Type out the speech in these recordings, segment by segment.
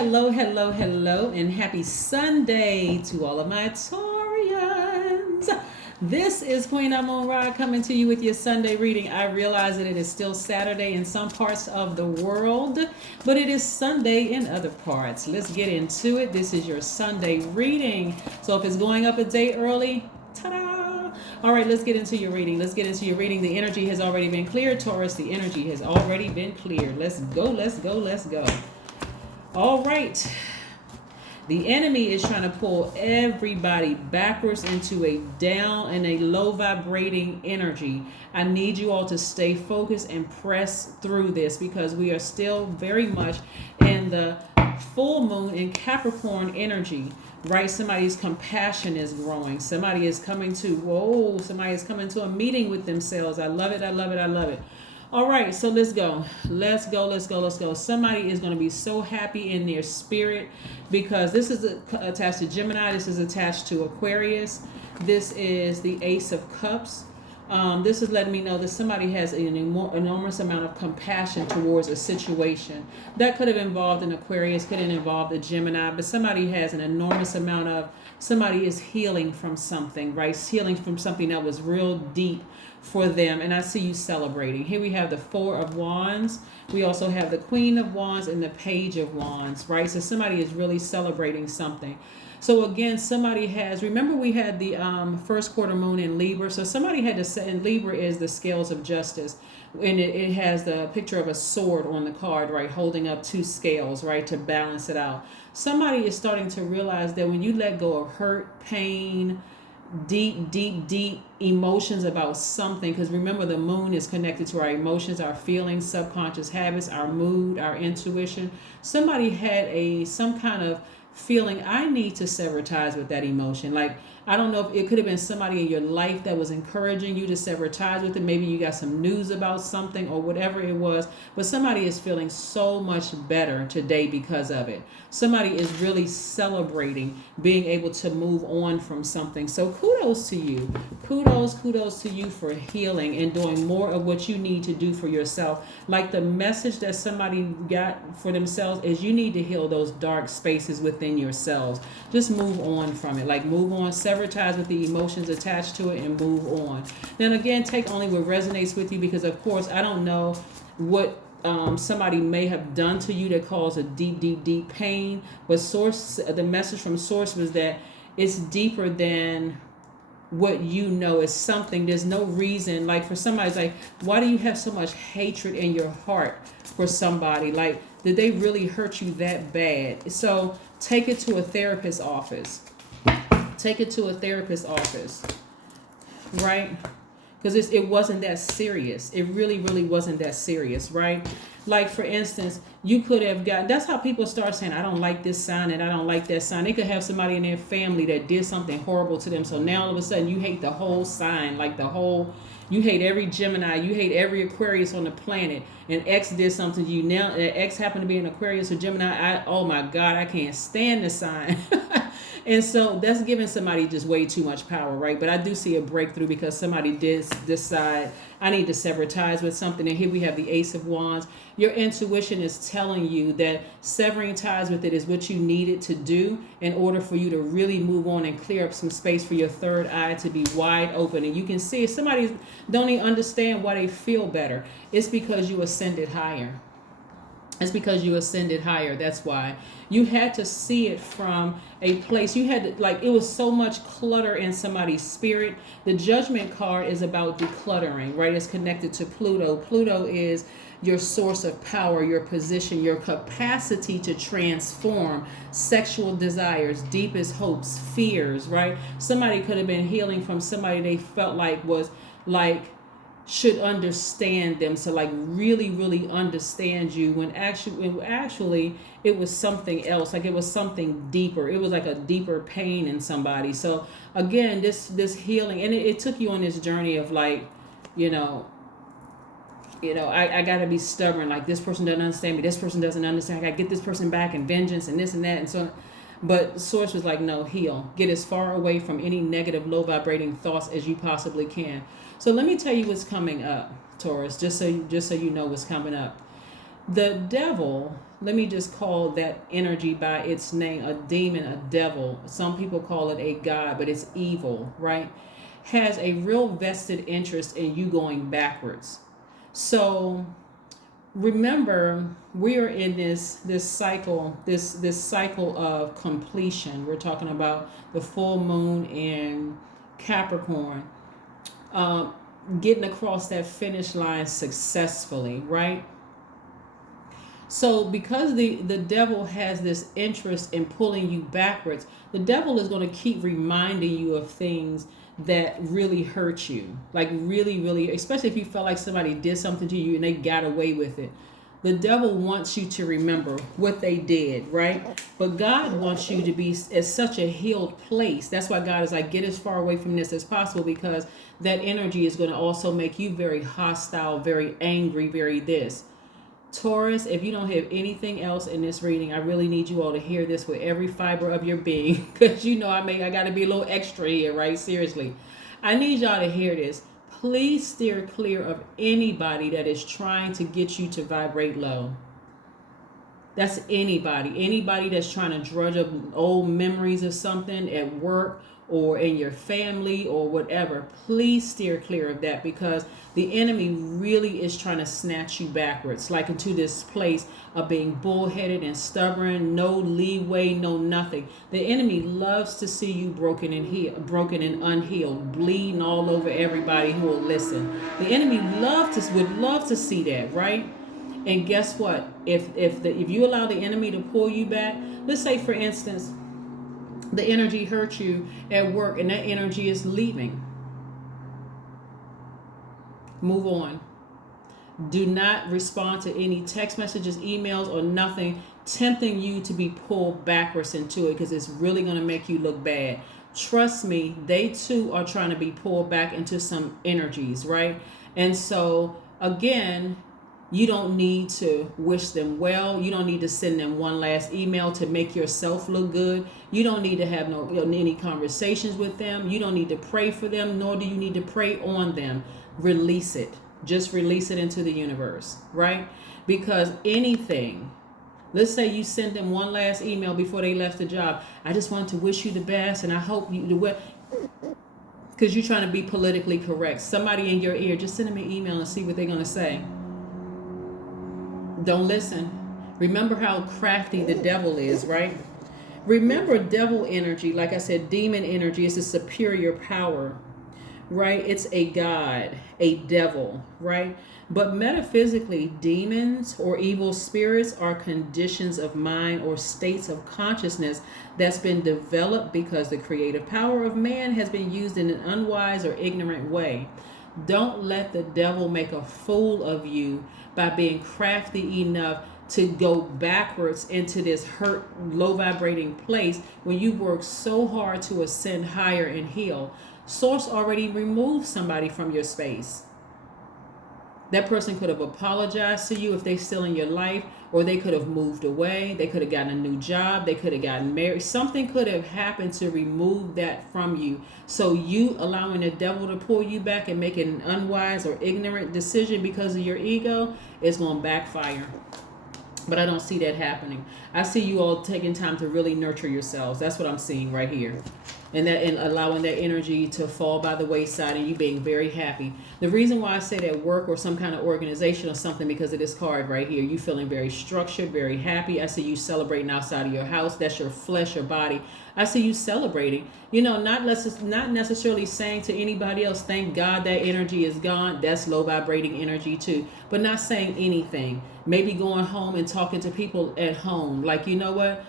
hello, hello, hello, and happy Sunday to all of my Taurians. This is Queen Amun Ra coming to you with your Sunday reading. I realize that it is still Saturday in some parts of the world, but it is Sunday in other parts. Let's get into it. This is your Sunday reading. So if it's going up a day early, ta-da! All right, let's get into your reading. The energy has already been cleared, Taurus. The energy has already been cleared. Let's go. All right. The enemy is trying to pull everybody backwards into a down and a low vibrating energy. I need you all to stay focused and press through this because we are still very much in the full moon in Capricorn energy, right? Somebody's compassion is growing. Somebody is coming to a meeting with themselves. I love it. All right, so let's go. Somebody is going to be so happy in their spirit because this is attached to Gemini. This is attached to Aquarius. This is the Ace of Cups. This is letting me know that somebody has an enormous amount of compassion towards a situation. That could have involved an Aquarius, could have involved a Gemini, but somebody has an enormous amount of, somebody is healing from something, right? Healing from something that was real deep for them. And I see you celebrating. Here we have the Four of Wands. We also have the Queen of Wands and the Page of Wands, right? So somebody is really celebrating something. So again, somebody has, remember we had the first quarter moon in Libra. So somebody had to say, and Libra is the scales of justice. And it has the picture of a sword on the card, right? Holding up two scales, right? To balance it out. Somebody is starting to realize that when you let go of hurt, pain, deep emotions about something, because remember the moon is connected to our emotions, our feelings, subconscious habits, our mood, our intuition. Somebody had some kind of feeling, I need to sever ties with that emotion. Like, I don't know if it could have been somebody in your life that was encouraging you to sever ties with it. Maybe you got some news about something or whatever it was, but somebody is feeling so much better today because of it. Somebody is really celebrating being able to move on from something. So kudos to you. Kudos to you for healing and doing more of what you need to do for yourself. Like the message that somebody got for themselves is you need to heal those dark spaces within yourselves. Just move on from it. Like move on, sever ties with the emotions attached to it and move on. Then again, take only what resonates with you because of course I don't know what somebody may have done to you that caused a deep pain, but the message from source was that it's deeper than what you know. Is something, there's no reason, like for somebody's like, why do you have so much hatred in your heart for somebody? Like, did they really hurt you that bad? So take it to a therapist's office, right? Because it wasn't that serious. It really wasn't that serious, right? Like, for instance, you could have gotten, that's how people start saying, I don't like this sign and I don't like that sign. They could have somebody in their family that did something horrible to them. So now all of a sudden you hate the whole sign, like you hate every Gemini, you hate every Aquarius on the planet, and X did something to you. Now X happened to be an Aquarius or Gemini. Oh my God, I can't stand the sign. And so that's giving somebody just way too much power, right? But I do see a breakthrough because somebody did decide, I need to sever ties with something. And here we have the Ace of Wands. Your intuition is telling you that severing ties with it is what you needed to do in order for you to really move on and clear up some space for your third eye to be wide open. And you can see if somebody don't even understand why they feel better, it's because you ascended higher. That's why you had to see it from a place. You had to, like, it was so much clutter in somebody's spirit. The Judgment card is about decluttering, right? It's connected to Pluto. Pluto is your source of power, your position, your capacity to transform sexual desires, deepest hopes, fears, right? Somebody could have been healing from somebody they felt like was like, should understand them, so like really understand you, when actually it was something else. Like it was something deeper. It was like a deeper pain in somebody. So again, this healing, and it took you on this journey of like, I gotta be stubborn. Like, this person doesn't understand me, this person doesn't understand, I gotta get this person back, and vengeance and this and that. And so, but Source was like, no, heal. Get as far away from any negative, low vibrating thoughts as you possibly can. So let me tell you what's coming up, Taurus, just so you know what's coming up. The devil let me just call that energy by its name, a demon, a devil. Some people call it a god, but it's evil, right? Has a real vested interest in you going backwards. So remember, we are in this cycle, this cycle of completion. We're talking about the full moon in Capricorn, getting across that finish line successfully, right? So because the devil has this interest in pulling you backwards, the devil is going to keep reminding you of things that really hurt you. Like really, really, especially if you felt like somebody did something to you and they got away with it. The devil wants you to remember what they did, right? But God wants you to be at such a healed place. That's why God is like, get as far away from this as possible, because that energy is going to also make you very hostile, very angry, very this. Taurus, if you don't have anything else in this reading, I really need you all to hear this with every fiber of your being, because you know I got to be a little extra here, right? Seriously. I need y'all to hear this. Please steer clear of anybody that is trying to get you to vibrate low. That's anybody that's trying to drudge up old memories of something at work or in your family or whatever. Please steer clear of that, because the enemy really is trying to snatch you backwards, like into this place of being bullheaded and stubborn, no leeway, no nothing. The enemy loves to see you broken and unhealed, bleeding all over everybody who will listen. The enemy would love to see that, right? And guess what? If you allow the enemy to pull you back, let's say for instance, the energy hurt you at work and that energy is leaving. Move on. Do not respond to any text messages, emails, or nothing tempting you to be pulled backwards into it, because it's really going to make you look bad. Trust me, they too are trying to be pulled back into some energies, right? And so again, you don't need to wish them well. You don't need to send them one last email to make yourself look good. You don't need to have any conversations with them. You don't need to pray for them, nor do you need to pray on them. Release it. Just release it into the universe, right? Because anything, let's say you send them one last email before they left the job. I just want to wish you the best and I hope you do it. Because you're trying to be politically correct. Somebody in your ear, just send them an email and see what they're going to say. Don't listen. Remember how crafty the devil is, right? Remember, devil energy, like I said, demon energy is a superior power, right? It's a god, a devil, right? But metaphysically, demons or evil spirits are conditions of mind or states of consciousness that's been developed because the creative power of man has been used in an unwise or ignorant way. Don't let the devil make a fool of you by being crafty enough to go backwards into this hurt, low vibrating place when you work so hard to ascend higher and heal. Source already removed somebody from your space. That person could have apologized to you if they're still in your life, or they could have moved away. They could have gotten a new job. They could have gotten married. Something could have happened to remove that from you. So you allowing the devil to pull you back and make an unwise or ignorant decision because of your ego is going to backfire. But I don't see that happening. I see you all taking time to really nurture yourselves. That's what I'm seeing right here. And allowing that energy to fall by the wayside and you being very happy. The reason why I say that work or some kind of organization or something, because of this card right here, you feeling very structured, very happy. I see you celebrating outside of your house. That's your flesh, your body. I see you celebrating. You know, not necessarily saying to anybody else, thank God that energy is gone. That's low vibrating energy too. But not saying anything. Maybe going home and talking to people at home. Like, you know what?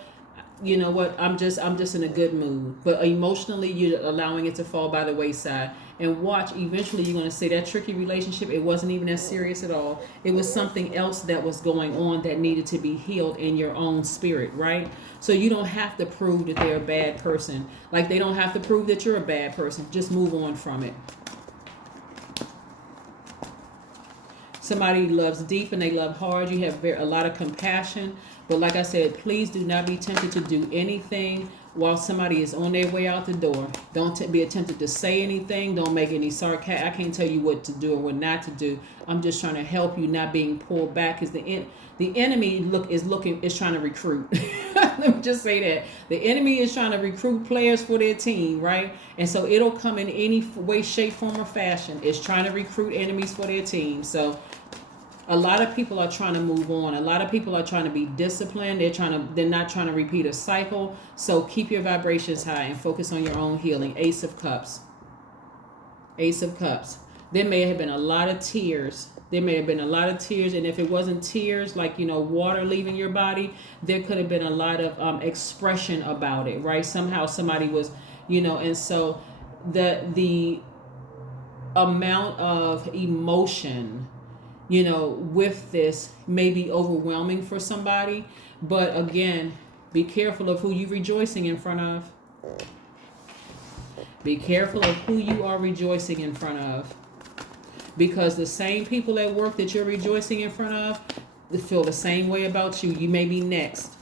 I'm just in a good mood. But emotionally, you're allowing it to fall by the wayside. And watch, eventually you're going to say that tricky relationship, it wasn't even as serious at all. It was something else that was going on that needed to be healed in your own spirit, right? So you don't have to prove that they're a bad person. Like they don't have to prove that you're a bad person. Just move on from it. Somebody loves deep and they love hard. You have a lot of compassion. But like I said, please do not be tempted to do anything while somebody is on their way out the door. Don't be tempted to say anything. Don't make any sarcasm. I can't tell you what to do or what not to do. I'm just trying to help you, not being pulled back, because the enemy is trying to recruit. Let me just say that the enemy is trying to recruit players for their team, right? And so it'll come in any way, shape, form, or fashion. It's trying to recruit enemies for their team. So a lot of people are trying to move on. A lot of people are trying to be disciplined. They're not trying to repeat a cycle. So keep your vibrations high and focus on your own healing. Ace of Cups. Ace of Cups. There may have been a lot of tears. And if it wasn't tears, like, water leaving your body, there could have been a lot of expression about it, right? Somehow somebody was, and so the amount of emotion, with this may be overwhelming for somebody. But again, be careful of who you're rejoicing in front of. Be careful of who you are rejoicing in front of. Because the same people at work that you're rejoicing in front of feel the same way about you. You may be next.